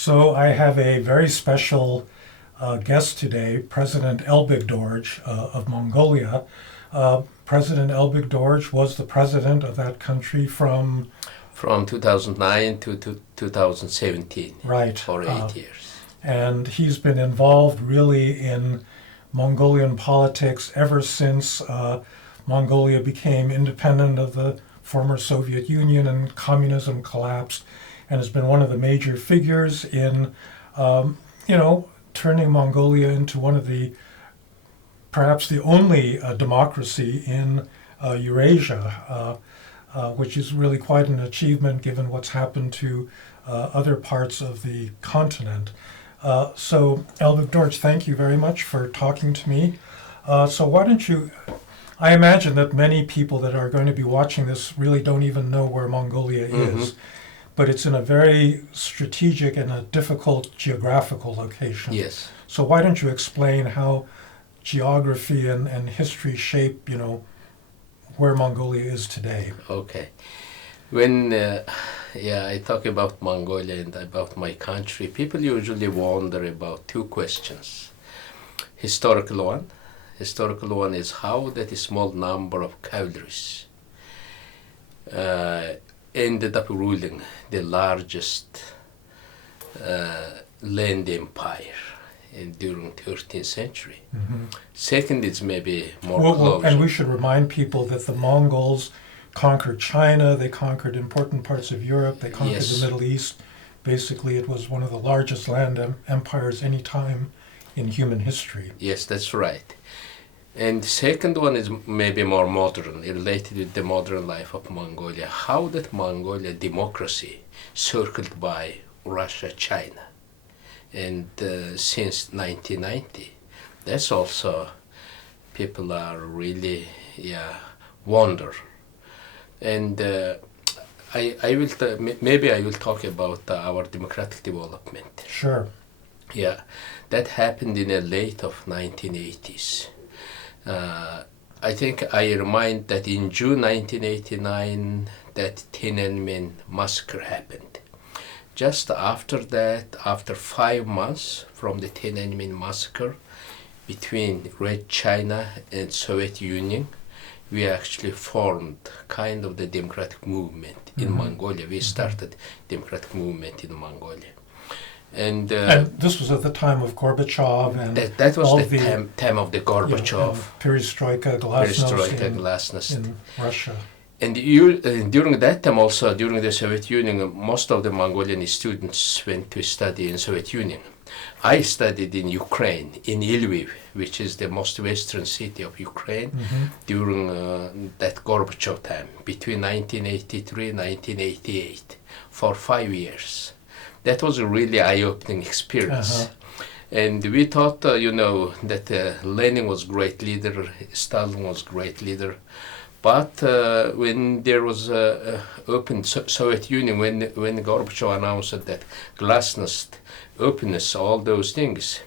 So I have a very special guest today, President Elbegdorj of Mongolia. President Elbegdorj was the president of that country from 2009 to 2017, right, for 8 years. And he's been involved really in Mongolian politics ever since Mongolia became independent of the former Soviet Union and communism collapsed, and has been one of the major figures in, turning Mongolia into one of the, perhaps the only democracy in Eurasia, which is really quite an achievement given what's happened to other parts of the continent. So, Elbegdorj, thank you very much for talking to me. So why don't you, I imagine that many people that are going to be watching this really don't even know where Mongolia is, but it's in a very strategic and a difficult geographical location. Yes. So why don't you explain how geography and history shape, where Mongolia is today? Okay. When I talk about Mongolia and about my country, people usually wonder about two questions. Historical one is how that a small number of cavalries ended up ruling the largest land empire during 13th century. Second is maybe more closer. And we should remind people that the Mongols conquered China, they conquered important parts of Europe, they conquered the Middle East. Basically, it was one of the largest land empires any time in human history. Yes, that's right. And the second one is maybe more modern, related with the modern life of Mongolia. How that Mongolia democracy circled by Russia, China, and since 1990. That's also, people are really, wonder. And I will maybe I will talk about our democratic development. Sure. Yeah, that happened in the late of 1980s. I think I remind that in June 1989, that Tiananmen massacre happened. Just after that, after 5 months from the Tiananmen massacre, between Red China and Soviet Union, we actually formed kind of the democratic movement in Mongolia. We started democratic movement in Mongolia. And this was at the time of Gorbachev and that was the time of the Gorbachev. Perestroika, Glasnost in Russia. And during that time also, during the Soviet Union, most of the Mongolian students went to study in Soviet Union. I studied in Ukraine, in Lviv, which is the most western city of Ukraine, during that Gorbachev time, between 1983 and 1988, for 5 years. That was a really eye-opening experience. And we thought, that Lenin was great leader, Stalin was great leader. But when there was open Soviet Union, when Gorbachev announced that glasnost, openness, all those things,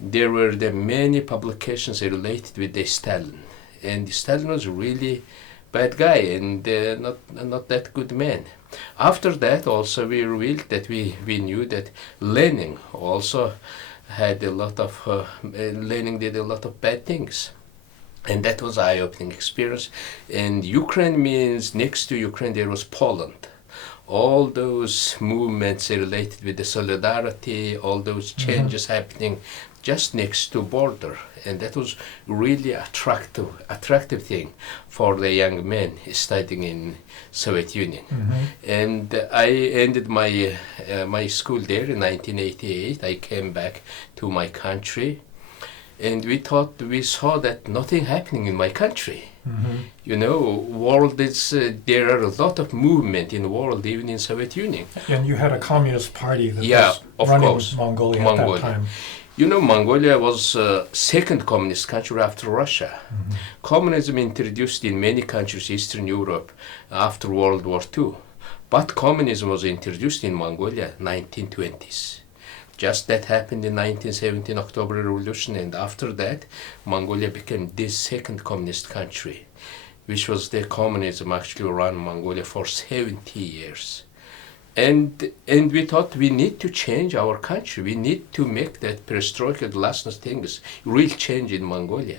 there were the many publications related with the Stalin. And Stalin was really bad guy and not that good man. After that also we revealed that we knew that Lenin also had a lot of, Lenin did a lot of bad things. And that was eye-opening experience. And Ukraine means, next to Ukraine there was Poland. All those movements related with the solidarity, all those changes happening just next to border. And that was really attractive thing for the young men studying in Soviet Union. And I ended my my school there in 1988. I came back to my country. And we saw that nothing happening in my country. World is, there are a lot of movement in the world, even in Soviet Union. And you had a communist party that was running Mongolia at that time. Mongolia was second communist country after Russia. Communism introduced in many countries, Eastern Europe, after World War II. But communism was introduced in Mongolia 1920s. Just that happened in 1917, October Revolution, and after that, Mongolia became the second communist country, which was the communism actually ran Mongolia for 70 years. And we thought we need to change our country. We need to make that perestroika, glasnost things, real change in Mongolia.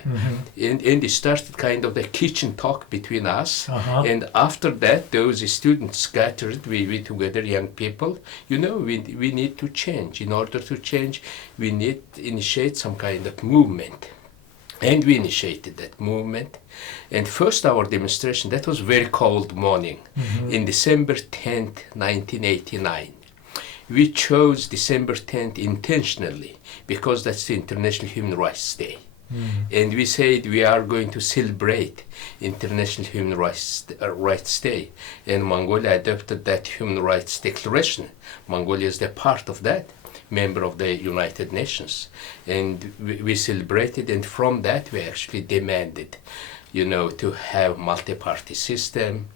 And it started kind of the kitchen talk between us. And after that, those students scattered, we together, young people, you know, we need to change. In order to change, we need to initiate some kind of movement. And we initiated that movement. And first our demonstration, that was very cold morning, in December 10th, 1989. We chose December 10th intentionally because that's the International Human Rights Day. And we said we are going to celebrate International Human Rights Day. And Mongolia adopted that Human Rights Declaration. Mongolia is the part of that, member of the United Nations. And we celebrated, and from that we actually demanded, you know, to have multi-party system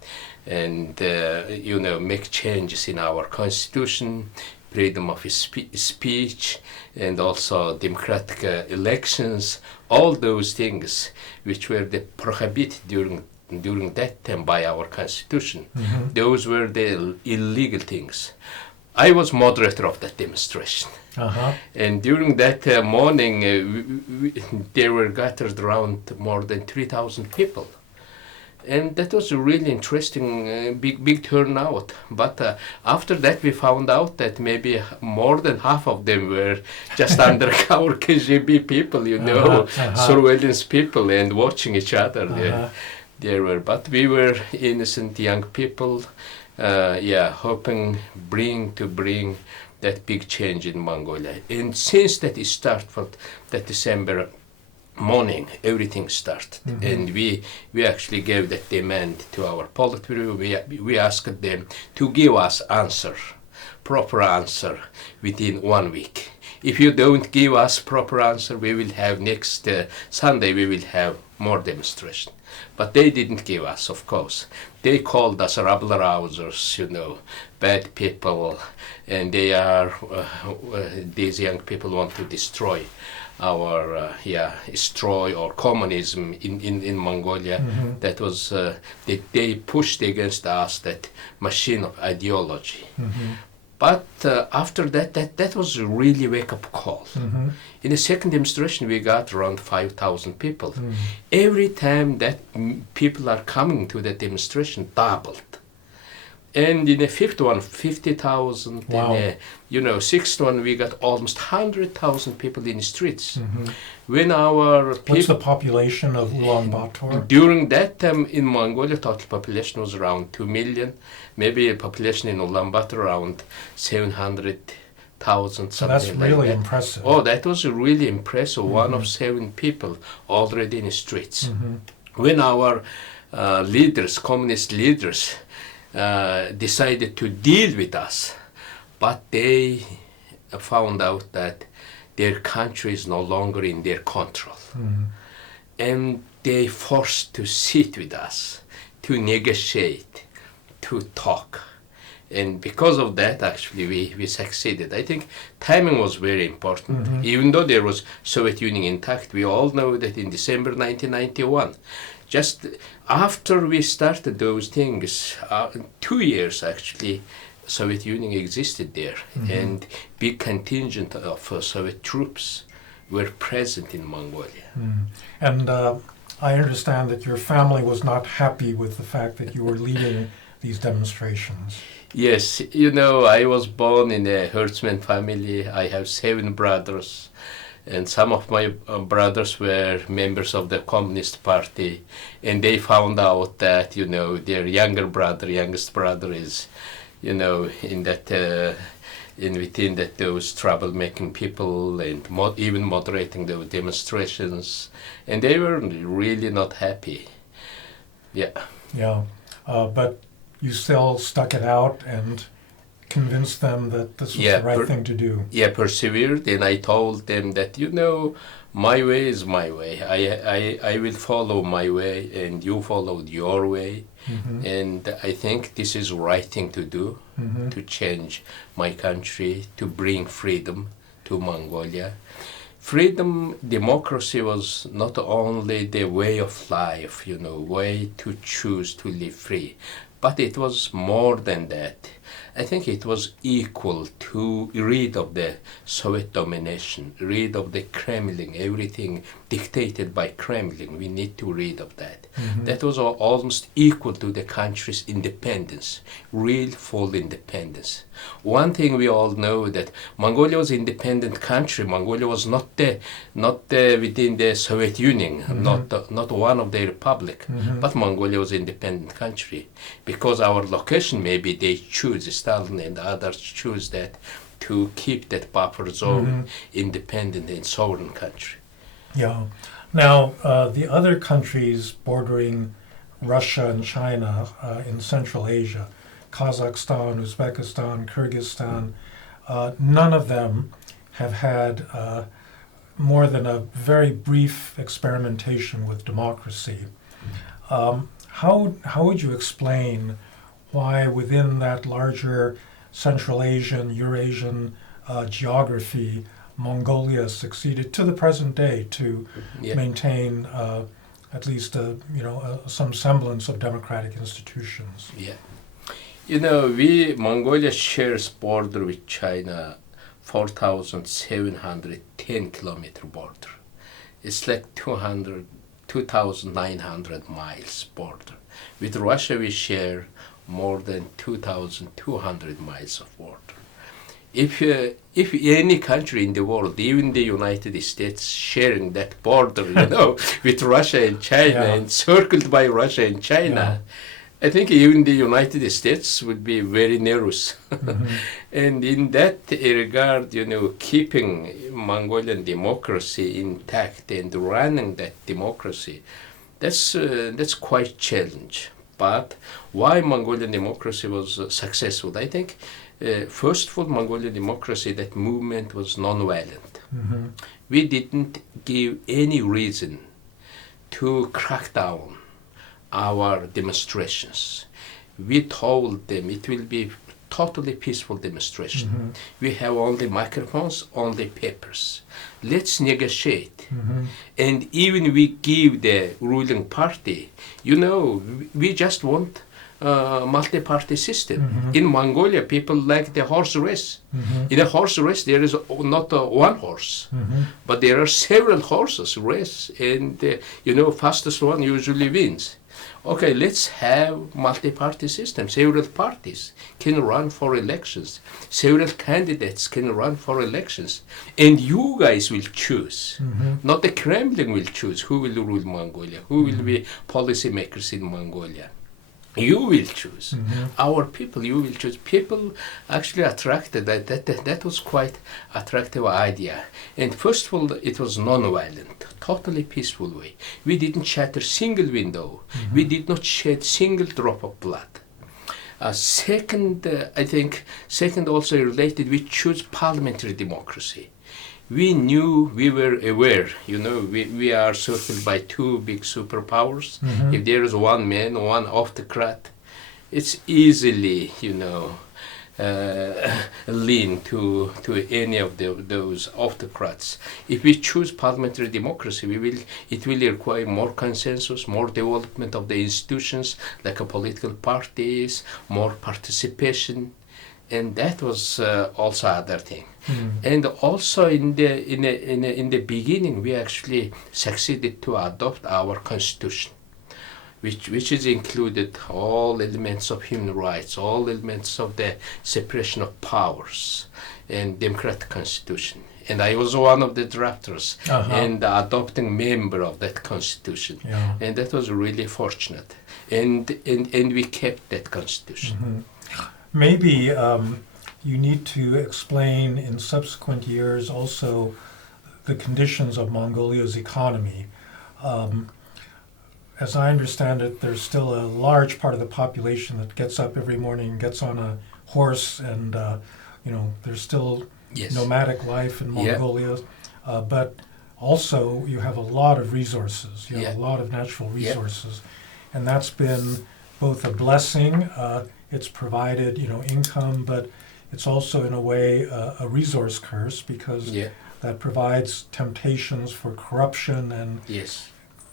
and, you know, make changes in our constitution, freedom of speech, and also democratic elections, all those things which were prohibited during that time by our constitution. Those were the illegal things. I was moderator of that demonstration. And during that morning, there were gathered around more than 3,000 people. And that was a really interesting, big turnout. But after that, we found out that maybe more than half of them were just undercover KGB people, you know, surveillance people, and watching each other. There were, but we were innocent young people. Hoping to bring that big change in Mongolia. And since that it started, from that December morning, everything started. And we actually gave that demand to our Politburo. We asked them to give us proper answer within 1 week. If you don't give us proper answer, we will have next Sunday, we will have more demonstration. But they didn't give us, of course. They called us rabble-rousers, you know, bad people, and they are, these young people want to destroy our, destroy or communism in Mongolia. That was, they pushed against us that machine of ideology. But after that was a really wake-up call. In the second demonstration, we got around 5,000 people. Every time that people are coming to the demonstration, doubled. And in the fifth one, 50,000. Wow. In the, sixth one, we got almost 100,000 people in the streets. When our What's the population of Ulaanbaatar? During that time in Mongolia, total population was around 2 million. Maybe a population in Ulaanbaatar around 700,000. So that's really impressive. Oh, that was really impressive. One of 7 people already in the streets. When our communist leaders, decided to deal with us, but they found out that their country is no longer in their control. And they forced to sit with us, to negotiate, to talk. And because of that, actually, we succeeded. I think timing was very important. Even though there was Soviet Union intact, we all know that in December 1991, just after we started those things, 2 years actually, Soviet Union existed there, and big contingent of Soviet troops were present in Mongolia. And I understand that your family was not happy with the fact that you were leading these demonstrations. Yes, I was born in a herdsman family. I have 7 brothers, and some of my brothers were members of the Communist Party, and they found out that, their youngest brother is, in that, within that those troublemaking people, and even moderating the demonstrations, and they were really not happy. But you still stuck it out and convinced them that this was the right thing to do. Persevered, and I told them that, my way is my way. I will follow my way, and you followed your way. And I think this is the right thing to do, to change my country, to bring freedom to Mongolia. Freedom, democracy was not only the way of life, way to choose to live free, but it was more than that. I think it was equal to rid of the Soviet domination, rid of the Kremlin, everything dictated by Kremlin. We need to rid of that. That was almost equal to the country's independence, real full independence. One thing we all know that Mongolia was an independent country. Mongolia was not within the Soviet Union, not one of the republic, but Mongolia was an independent country because our location, maybe they choose, Stalin and others choose that to keep that buffer zone independent and sovereign country. Yeah. Now, the other countries bordering Russia and China in Central Asia, Kazakhstan, Uzbekistan, Kyrgyzstan, none of them have had more than a very brief experimentation with democracy. How would you explain why within that larger Central Asian, Eurasian geography, Mongolia succeeded to the present day to maintain at least some semblance of democratic institutions? Yeah. Mongolia shares border with China, 4,710 kilometer border. It's like 2,900 miles border. With Russia, we share more than 2,200 miles of border. If any country in the world, even the United States, sharing that border, with Russia and China, and circled by Russia and China, I think even the United States would be very nervous. And in that regard, keeping Mongolian democracy intact and running that democracy, that's quite challenge. But why Mongolian democracy was successful? I think, first of all, Mongolian democracy, that movement was non-violent. We didn't give any reason to crack down our demonstrations. We told them it will be totally peaceful demonstration. We have only microphones, only papers. Let's negotiate. And even we give the ruling party, we just want a multi-party system. In Mongolia, people like the horse race. In a horse race, there is not one horse, but there are several horses race, and fastest one usually wins. Okay, let's have multi-party system. Several parties can run for elections. Several candidates can run for elections. And you guys will choose. Not the Kremlin will choose who will rule Mongolia, who will be policymakers in Mongolia. You will choose. Our people, you will choose. People actually attracted, that was quite attractive idea. And first of all, it was non-violent, totally peaceful way. We didn't shatter single window. We did not shed single drop of blood. Second also related, we choose parliamentary democracy. We knew, we were aware, we are circled by two big superpowers. If there is one man, one autocrat, it's easily, lean to any of those autocrats. If we choose parliamentary democracy, it will require more consensus, more development of the institutions, like political parties, more participation. And that was also other thing. And also in the beginning, we actually succeeded to adopt our constitution, which is included all elements of human rights, all elements of the separation of powers, and democratic constitution. And I was one of the drafters and the adopting member of that constitution. And that was really fortunate. And we kept that constitution. Maybe you need to explain in subsequent years also the conditions of Mongolia's economy. As I understand it, there's still a large part of the population that gets up every morning, gets on a horse, and there's still nomadic life in Mongolia. But also you have a lot of resources, you have a lot of natural resources. And that's been both a blessing, it's provided, income, but it's also in a way a resource curse because that provides temptations for corruption and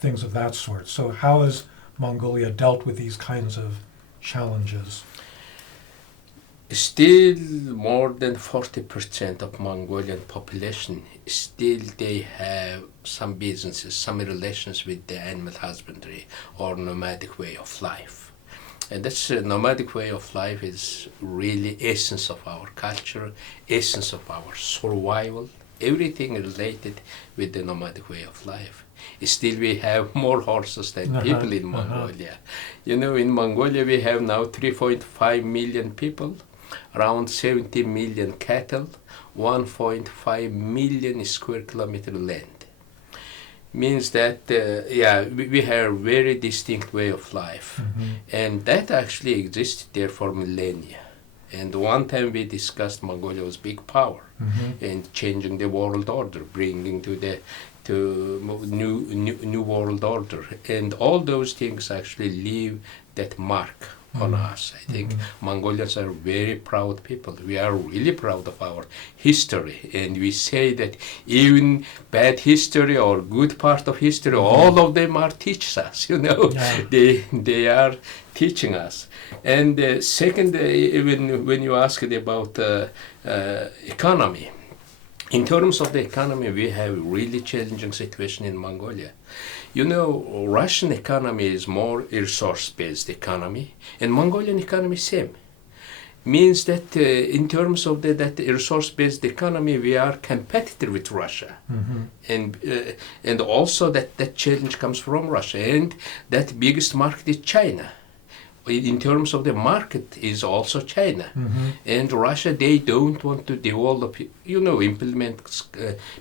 things of that sort. So how has Mongolia dealt with these kinds of challenges? Still, more than 40% of Mongolian population, still they have some businesses, some relations with the animal husbandry or nomadic way of life. And that's nomadic way of life is really essence of our culture, essence of our survival, everything related with the nomadic way of life. Still we have more horses than people in Mongolia. You know, in Mongolia we have now 3.5 million people, around 70 million cattle, 1.5 million square kilometer land. Means that, we have very distinct way of life. And that actually existed there for millennia. And one time we discussed Mongolia was big power and changing the world order, bringing to new world order. And all those things actually leave that mark on us. I think Mongolians are very proud people. We are really proud of our history, and we say that even bad history or good part of history, all of them are teach us. You know, they are teaching us. And second, even when you asked about economy. In terms of the economy, we have really challenging situation in Mongolia. You know, Russian economy is more resource-based economy, and Mongolian economy same. Means that in terms of that resource-based economy, we are competitor with Russia, and also that challenge comes from Russia, and that biggest market is China. In terms of the market is also China. And Russia, they don't want to develop, implement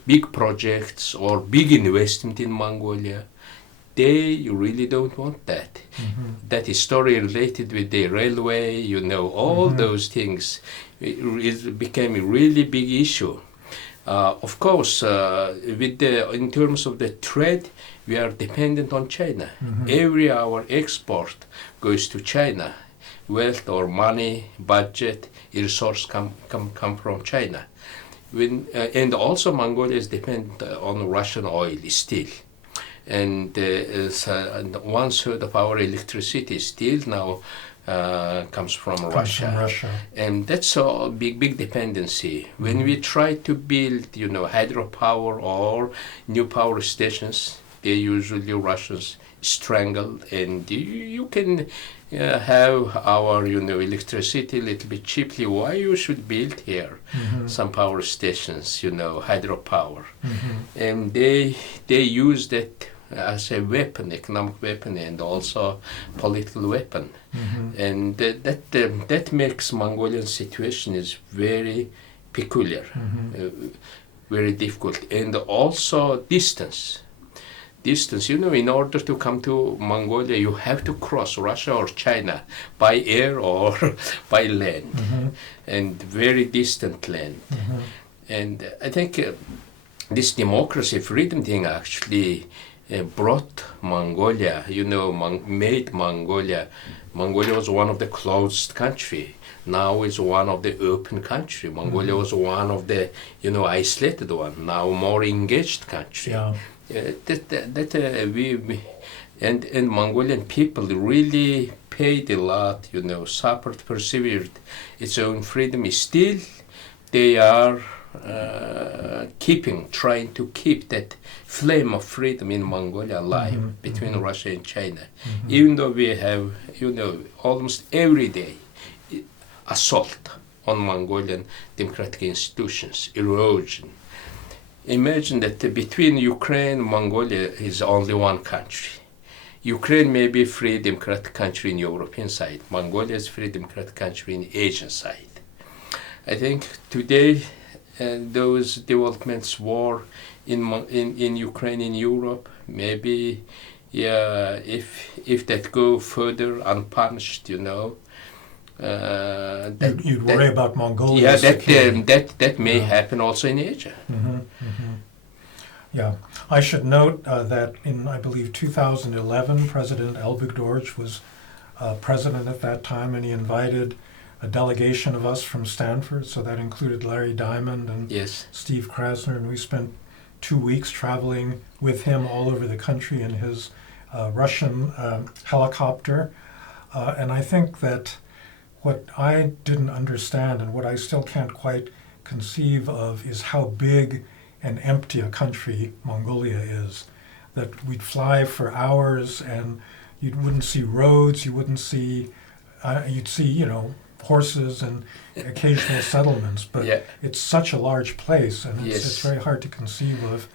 big projects or big investment in Mongolia. They really don't want that. That is story related with the railway, all those things. It became a really big issue. Of course, in terms of the trade, we are dependent on China. Every our export goes to China. Wealth or money, budget, resource come from China. And also Mongolia is dependent on Russian oil still. And 1/3 of our electricity still now comes from Russia. And that's a big dependency. When we try to build, hydropower or new power stations, they usually Russians strangle, and you can have our, electricity a little bit cheaply. Why you should build here some power stations, hydropower, and they use that as a weapon, economic weapon, and also political weapon, and that makes Mongolian situation is very peculiar, very difficult, and also distance. In order to come to Mongolia, you have to cross Russia or China by air or by land, and very distant land. And I think this democracy, freedom thing actually brought Mongolia, made Mongolia. Mongolia was one of the closed country. Now is one of the open country. Mongolia was one of the, isolated one. Now more engaged country. And Mongolian people really paid a lot, suffered, persevered its own freedom. Still, they are trying to keep that flame of freedom in Mongolia alive between Russia and China. Even though we have, almost every day assault on Mongolian democratic institutions, erosion. Imagine that between Ukraine and Mongolia is only one country. Ukraine may be free democratic country in European side. Mongolia is free democratic country in Asian side. I think today those developments, war in Ukraine, in Europe, maybe, if that go further unpunished, you'd worry about Mongolia. That may happen also in Asia. Yeah, I should note that in, I believe, 2011, President Elbegdorj was president at that time, and he invited a delegation of us from Stanford, so that included Larry Diamond and Steve Krasner, and we spent 2 weeks traveling with him all over the country in his Russian helicopter. And I think that what I didn't understand and what I still can't quite conceive of is how big and empty a country Mongolia is. That we'd fly for hours and you wouldn't see roads, you wouldn't see, you'd see, horses and occasional settlements, but Yeah. it's such a large place, and it's Yes. very hard to conceive of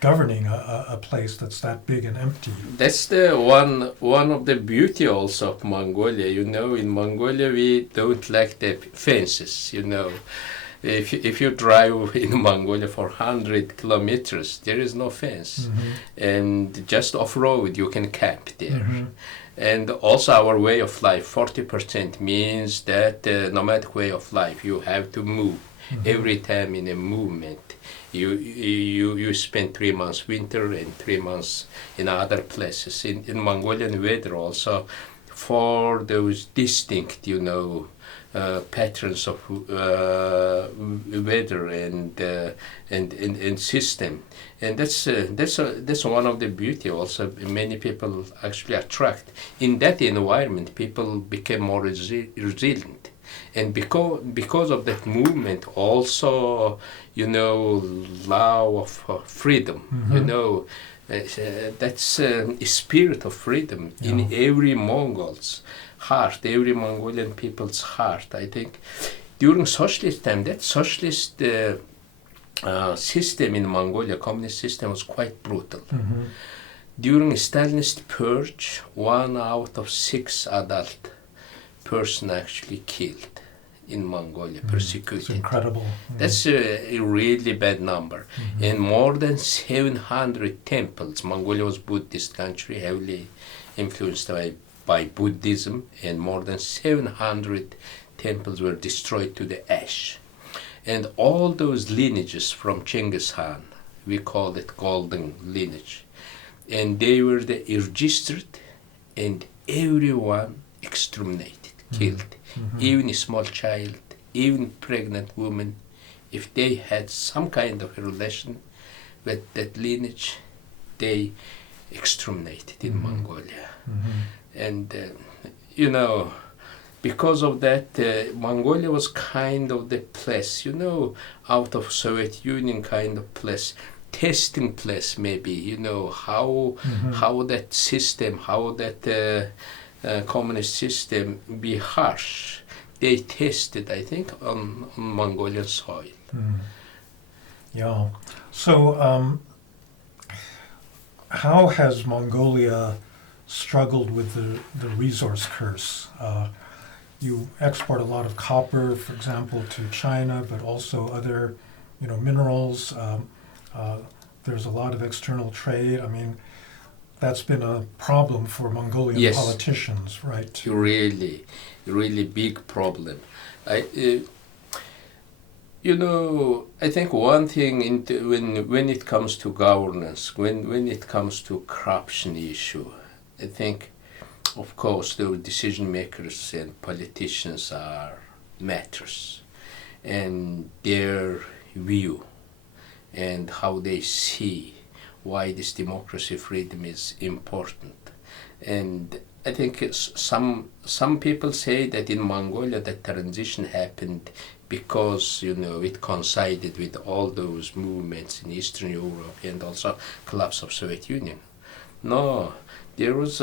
governing a place that's that big and empty. That's the one of the beauty also of Mongolia. In Mongolia we don't like the fences. If you drive in Mongolia for 100 kilometers, there is no fence, and just off road you can camp there. And also our way of life, 40% means that nomadic way of life, you have to move every time in a movement. You spend 3 months winter and 3 months in other places. In Mongolian weather also, for those distinct, patterns of weather and system, and that's one of the beauty. Also, many people actually attract in that environment. People become more resilient, and because of that movement, also love of freedom. That's a spirit of freedom in every Mongol's heart, every Mongolian people's heart. I think during socialist time, that socialist system in Mongolia, communist system, was quite brutal. During Stalinist purge, 1 out of 6 adult person actually killed in Mongolia, persecuted. It's incredible. That's a really bad number. And more than 700 temples. Mongolia was Buddhist country, heavily influenced by Buddhism, and more than 700 temples were destroyed to the ash. And all those lineages from Genghis Khan, we call it golden lineage, and they were registered, and everyone exterminated, killed. Even a small child, even pregnant woman, if they had some kind of a relation with that lineage, they exterminated in Mongolia. And because of that, Mongolia was kind of the place, out of Soviet Union kind of place, testing place maybe, how that system, how that communist system be harsh. They tested, I think, on Mongolian soil. Yeah. So how has Mongolia struggled with the resource curse? You export a lot of copper, for example, to China, but also other, minerals. There's a lot of external trade. I mean, that's been a problem for Mongolian politicians, right? Really, really big problem. I think one thing when it comes to governance, when it comes to corruption issue, I think, of course, the decision makers and politicians are matters, and their view and how they see why this democracy freedom is important. And I think some people say that in Mongolia that transition happened because it coincided with all those movements in Eastern Europe and also collapse of Soviet Union. No, there was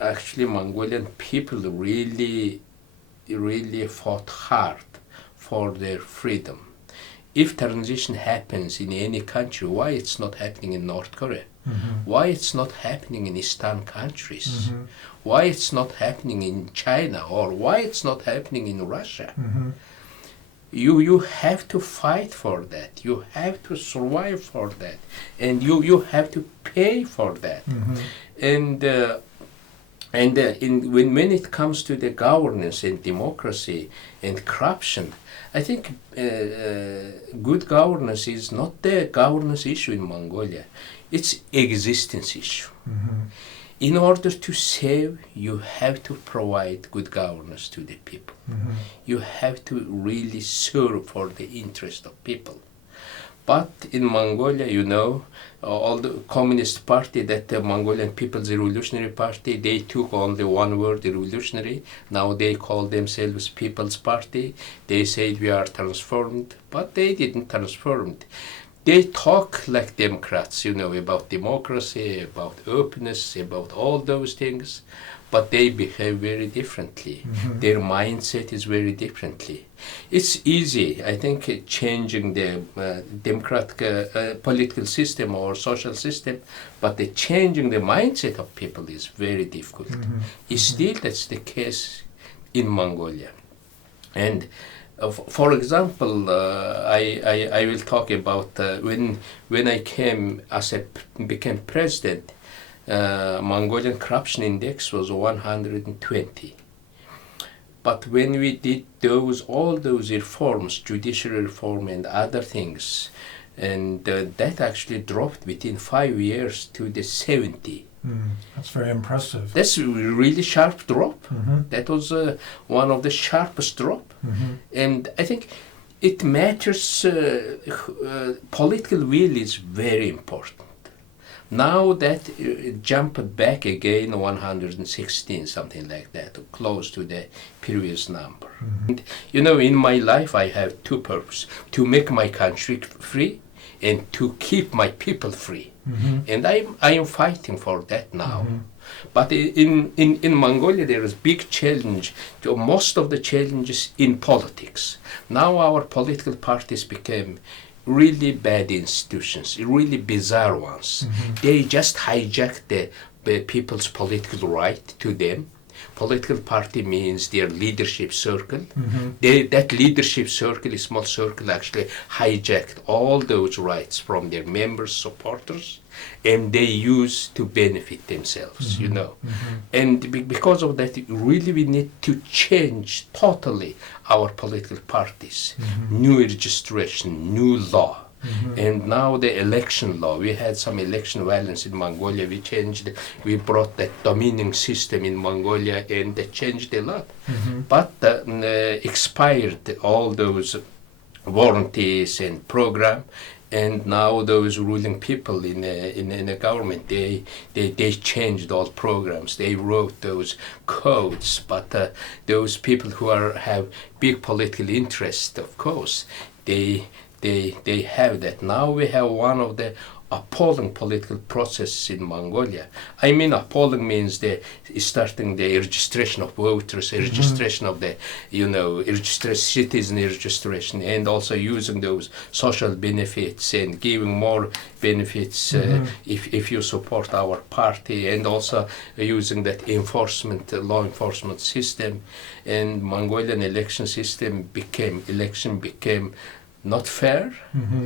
actually Mongolian people really fought hard for their freedom. If transition happens in any country, why it's not happening in North Korea? Why it's not happening in Eastern countries? Why it's not happening in China, or why it's not happening in Russia? You have to fight for that. You have to survive for that, and you have to pay for that. And when it comes to the governance and democracy and corruption, I think good governance is not the governance issue in Mongolia. It's existence issue. In order to save, you have to provide good governance to the people. You have to really serve for the interest of people. But in Mongolia, all the Communist Party, that the Mongolian People's Revolutionary Party, they took only one word, revolutionary. Now they call themselves People's Party. They said we are transformed, but they didn't transform. They talk like Democrats, about democracy, about openness, about all those things, but they behave very differently. Their mindset is very differently. It's easy, I think, changing the democratic political system or social system, but changing the mindset of people is very difficult. Still, that's the case in Mongolia. And for example, I will talk about when I became president. Mongolian corruption index was 120. But when we did all those reforms, judicial reform and other things, and that actually dropped within 5 years to the 70. That's very impressive. That's a really sharp drop. That was one of the sharpest drop. And I think it matters, political will is very important. Now that jumped back again 116, something like that, close to the previous number. And, in my life I have two purposes: to make my country free and to keep my people free. And I am fighting for that now. But in Mongolia there is big challenge, to most of the challenges in politics. Now our political parties became really bad institutions, really bizarre ones. They just hijacked the people's political right to them. Political party means their leadership circle. That leadership circle, a small circle, actually hijacked all those rights from their members, supporters, and they use to benefit themselves, And because of that, really we need to change totally our political parties. New registration, new law. And now the election law. We had some election violence in Mongolia. We brought that dominion system in Mongolia, and that changed a lot. But expired all those warranties and program. And now those ruling people in the government, they changed all programs. They wrote those codes, but those people who have big political interest, of course, they have that. Now we have one of the appalling political processes in Mongolia. I mean, appalling means starting the registration of voters, registration of the, citizen registration, and also using those social benefits and giving more benefits if you support our party, and also using that law enforcement system. And Mongolian election became not fair,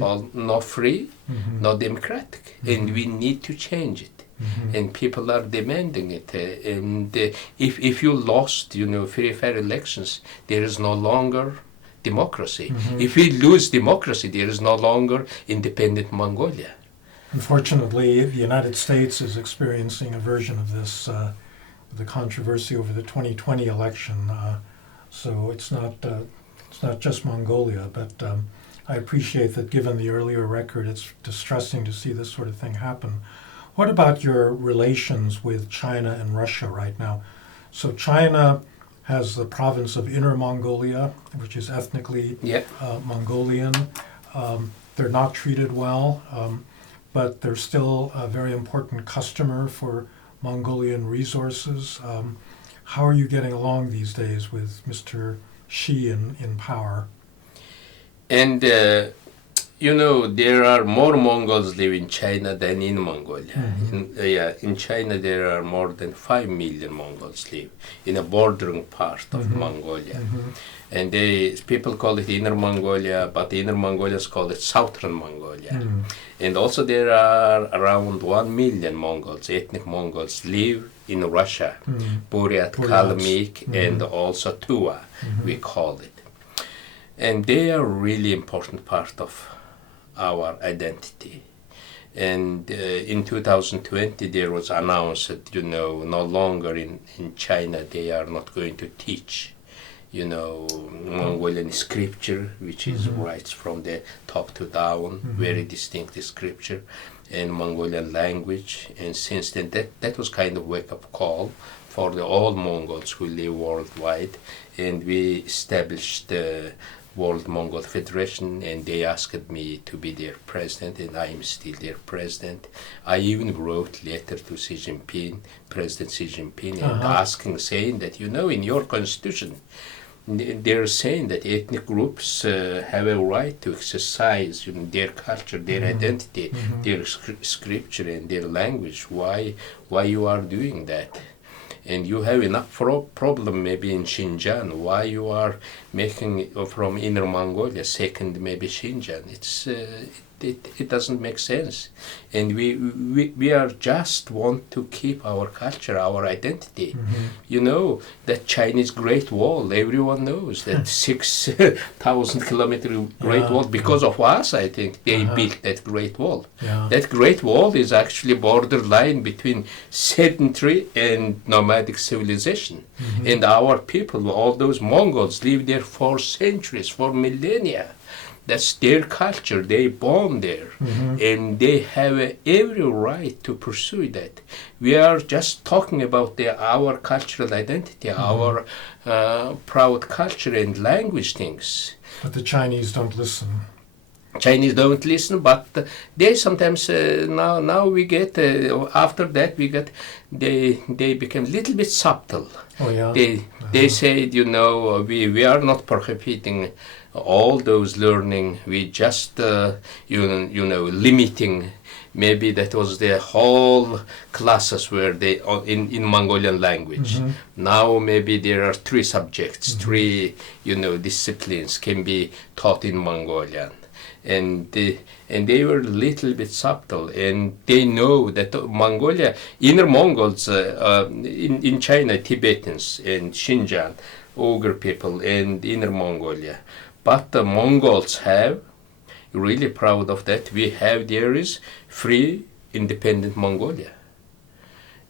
or not free, not democratic, and we need to change it. And people are demanding it. And if you lost, free fair elections, there is no longer democracy. If we lose democracy, there is no longer independent Mongolia. Unfortunately, the United States is experiencing a version of this, the controversy over the 2020 election. So it's not just Mongolia, but I appreciate that given the earlier record, it's distressing to see this sort of thing happen. What about your relations with China and Russia right now? So China has the province of Inner Mongolia, which is ethnically Mongolian. They're not treated well, but they're still a very important customer for Mongolian resources. How are you getting along these days with Mr. Xi in power? And, there are more Mongols live in China than in Mongolia. In China, there are more than 5 million Mongols live in a bordering part of Mongolia. And people call it Inner Mongolia, but the Inner Mongolians call it Southern Mongolia. And also there are around 1 million Mongols, ethnic Mongols, live in Russia, Buryat, Kalmyk, and also Tuva, we call it. And they are a really important part of our identity. And in 2020, there was announced that, no longer in China, they are not going to teach, Mongolian scripture, which is writes from the top to down, very distinct scripture, and Mongolian language. And since then, that was kind of wake-up call for all Mongols who live worldwide. And we established the World Mongol Federation, and they asked me to be their president, and I am still their president. I even wrote letter to Xi Jinping, President Xi Jinping, and saying that, in your constitution, they're saying that ethnic groups have a right to exercise their culture, their identity, their scripture, and their language. Why you are doing that? And you have enough problem maybe in Xinjiang. Why you are making from Inner Mongolia second maybe Xinjiang? It doesn't make sense. And we are just want to keep our culture, our identity. That Chinese Great Wall, everyone knows that 6,000 kilometer Great Wall, because of us, I think they built that Great Wall. That Great Wall is actually borderline between sedentary and nomadic civilization. And our people, all those Mongols, lived there for centuries, for millennia. That's their culture. They born there, and they have every right to pursue that. We are just talking about our cultural identity, our proud culture and language things. But the Chinese don't listen. Chinese don't listen, but they sometimes now we get after that they become a little bit subtle. Oh yeah. They say we are not prohibiting all those learning. We just limiting. Maybe that was the whole classes where they in Mongolian language. Now maybe there are 3 subjects, 3 disciplines can be taught in Mongolian. And they were a little bit subtle, and they know that Mongolia, Inner Mongols in China, Tibetans and Xinjiang, Uyghur people, and Inner Mongolia. But the Mongols have, really proud of that, there is free, independent Mongolia.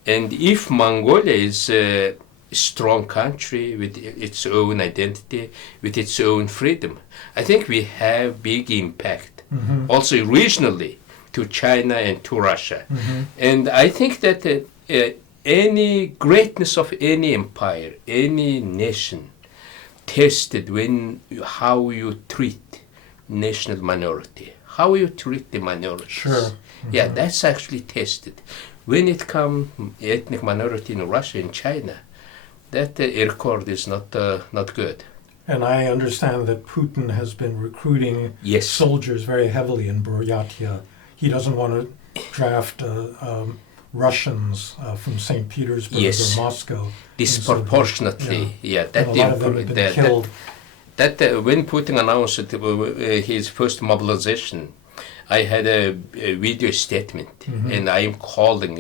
And if Mongolia is a strong country with its own identity, with its own freedom, I think we have big impact, also regionally, to China and to Russia. And I think that any greatness of any empire, any nation, tested how you treat national minority, how you treat the minorities. Sure. Yeah, that's actually tested. When it comes ethnic minority in Russia and China, that record is not good. And I understand that Putin has been recruiting Yes. soldiers very heavily in Buryatia. He doesn't want to draft Russians from St. Petersburg Yes. or Moscow. Disproportionately, And a lot of them have been killed. When Putin announced his first mobilization, I had a video statement, and I am calling,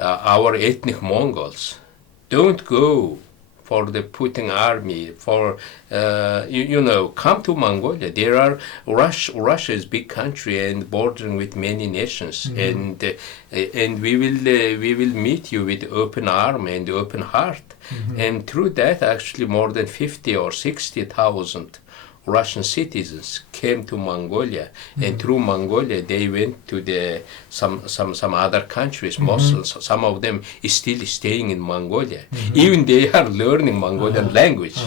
our ethnic Mongols, don't go for the Putin army, come to Mongolia. There are Russia is big country and bordering with many nations, and we will meet you with open arm and open heart. And through that, actually, more than 50 or 60,000 Russian citizens came to Mongolia, and through Mongolia they went to some other countries. Some of them is still staying in Mongolia. Even they are learning Mongolian language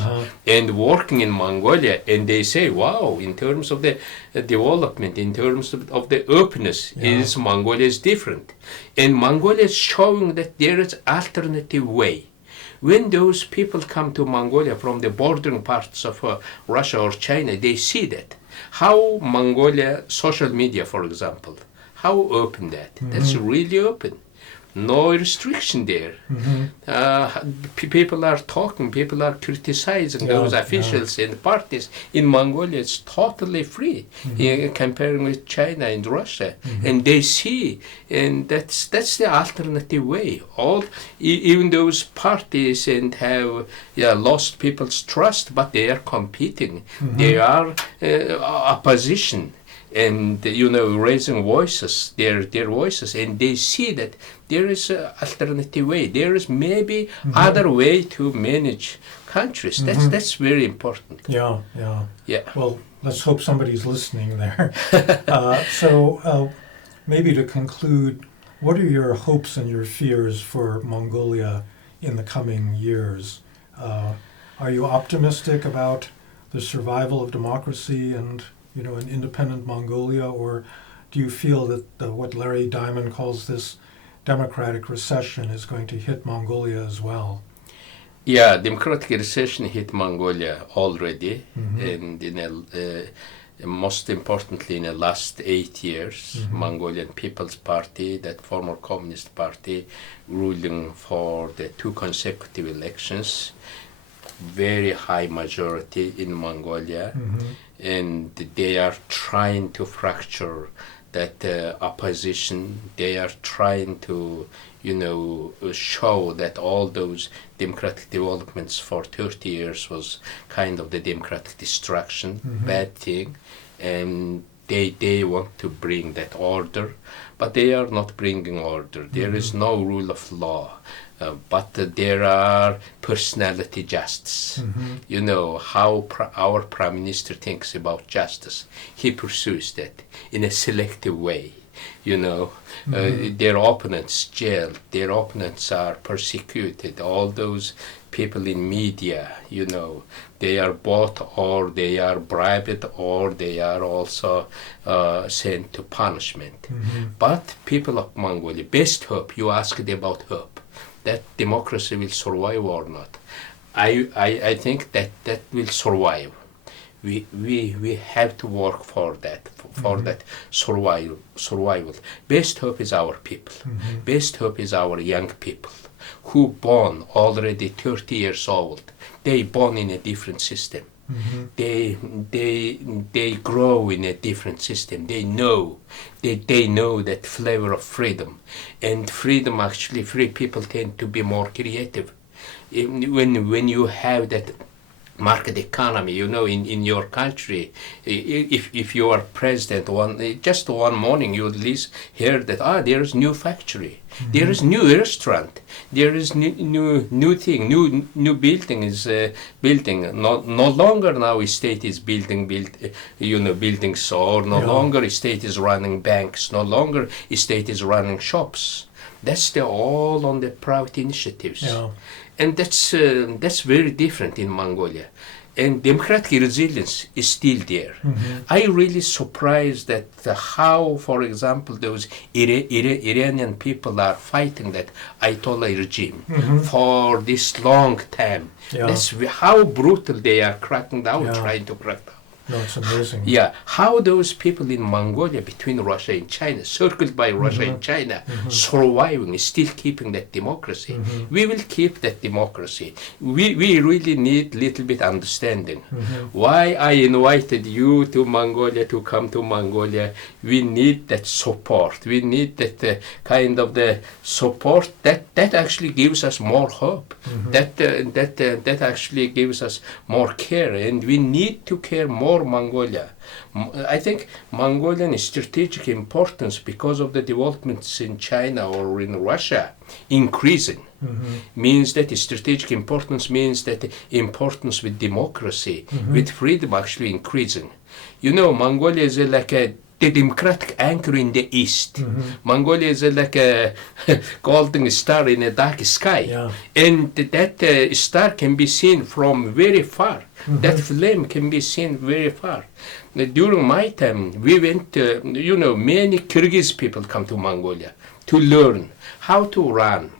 and working in Mongolia, and they say, wow, in terms of the development, in terms of the openness, is Mongolia is different. And Mongolia is showing that there is alternative way. When those people come to Mongolia from the bordering parts of Russia or China, they see that. How Mongolia, social media, for example, how open that. That's really open. No restriction there. People are talking, people are criticizing those officials and parties. In Mongolia, it's totally free, comparing with China and Russia. And they see, and that's the alternative way. Even those parties and have lost people's trust, but they are competing. They are opposition. and raising voices, their voices, and they see that there is an alternative way. There is maybe other way to manage countries. That's very important. Yeah. Yeah. Well, let's hope somebody's listening there. Maybe to conclude, what are your hopes and your fears for Mongolia in the coming years? Are you optimistic about the survival of democracy and an independent Mongolia, or do you feel that what Larry Diamond calls this democratic recession is going to hit Mongolia as well? Yeah, democratic recession hit Mongolia already, and most importantly in the last 8 years, Mongolian People's Party, that former communist party, ruling for the 2 consecutive elections, very high majority in Mongolia, and they are trying to fracture that opposition. They are trying to show that all those democratic developments for 30 years was kind of the democratic destruction, bad thing, and they want to bring that order, but they are not bringing order. There is no rule of law, but there are personality justice. How our prime minister thinks about justice. He pursues that in a selective way. Their opponents jailed, their opponents are persecuted, all those people in media, they are bought or they are bribed or they are also sent to punishment. But people of Mongolia, best hope, you asked about hope, that democracy will survive or not. I think that will survive. We have to work for that, that survival. Best hope is our people. Best hope is our young people who born already 30 years old. They born in a different system. They grow in a different system. They know that flavor of freedom, and freedom, actually free people tend to be more creative. When you have that market economy, in your country, if you are president, just one morning you at least hear that there is new factory, there is new restaurant, there is new thing, new building is building. No longer now state is building buildings, or no longer state is running banks, no longer state is running shops. That's all on the private initiatives. And that's very different in Mongolia. And democratic resilience is still there. I'm really surprised that how, for example, those Iranian people are fighting that Ayatollah regime for this long time. That's how brutal they are cracking down, trying to crack down. No, it's amazing. Yeah, how those people in Mongolia, between Russia and China, circled by Russia and China, surviving, still keeping that democracy. We will keep that democracy. We really need little bit understanding. Why I invited you to Mongolia, to come to Mongolia, we need that support. We need that kind of the support that actually gives us more hope. That actually gives us more care, and we need to care more Mongolia. I think Mongolian strategic importance, because of the developments in China or in Russia, increasing. Means that strategic importance means that importance with democracy, with freedom actually increasing. Mongolia is like the democratic anchor in the east. Mongolia is like a golden star in a dark sky. And that star can be seen from very far. That flame can be seen very far. During my time, we went, many Kyrgyz people come to Mongolia to learn how to run,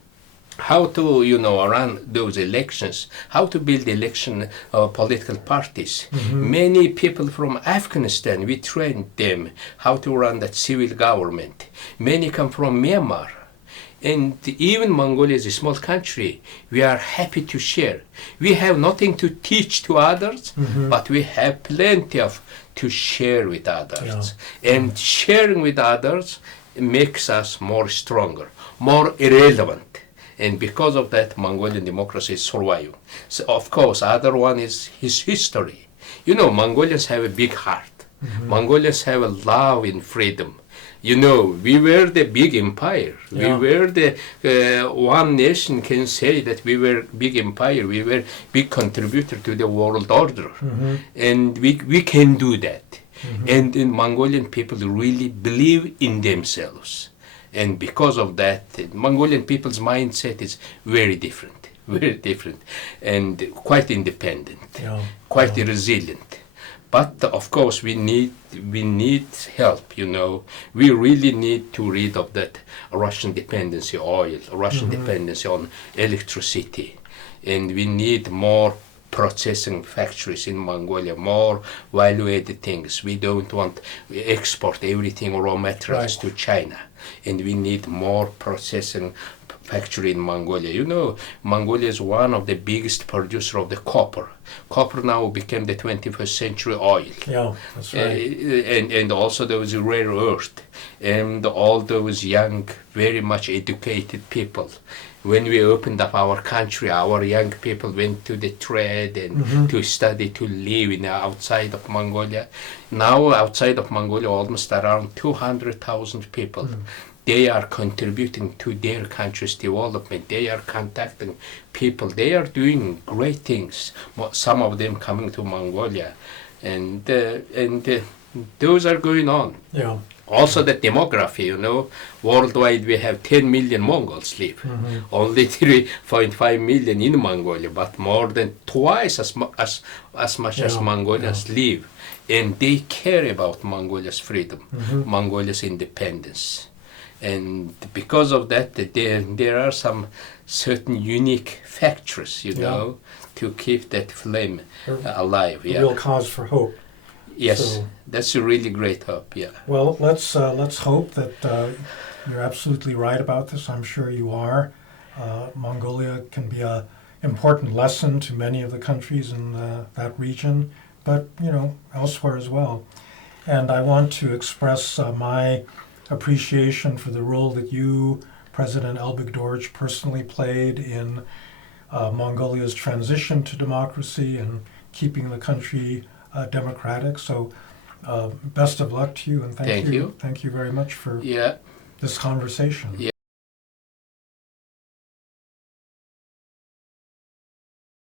how to, run those elections, how to build election political parties. Many people from Afghanistan, we trained them how to run that civil government. Many come from Myanmar. And even Mongolia is a small country. We are happy to share. We have nothing to teach to others, but we have plenty of to share with others. And sharing with others makes us more stronger, more irrelevant. And because of that, Mongolian democracy is surviving. So of course, other one is his history. Mongolians have a big heart. Mongolians have a love in freedom. You know, we were the big empire. Yeah. We were the one nation can say that we were big empire. We were big contributor to the world order, and we can do that. And the Mongolian people really believe in themselves, and because of that, Mongolian people's mindset is very different, and quite independent, Yeah. quite resilient. But of course, we need help. You know, we really need to rid of that Russian dependency oil, Russian dependency on electricity, and we need more processing factories in Mongolia, more value-added things. We don't want we export everything raw materials to China, and we need more processing factory in Mongolia. You know, Mongolia is one of the biggest producer of the copper. Copper now became the 21st century oil. Yeah, that's right. And also there was rare earth, and all those young, very much educated people. When we opened up our country, our young people went to the trade and to study, to live in outside of Mongolia. Now outside of Mongolia, almost around 200,000 people. They are contributing to their country's development. They are contacting people. They are doing great things. Some of them coming to Mongolia, and those are going on. Yeah. Also the demography, you know, worldwide we have 10 million Mongols live. Only 3.5 million in Mongolia, but more than twice as much as Mongolians live. And they care about Mongolia's freedom, Mongolia's independence. And because of that, there are some certain unique factors, you know, to keep that flame alive. A real cause for hope. Yes, So, that's a really great hope. Yeah. well, let's hope that you're absolutely right about this. I'm sure you are. Mongolia can be an important lesson to many of the countries in that region, but you know, elsewhere as well. And I want to express my appreciation for the role that you, President Elbegdorj, personally played in Mongolia's transition to democracy and keeping the country democratic. So best of luck to you, and thank you. Thank you very much for this conversation.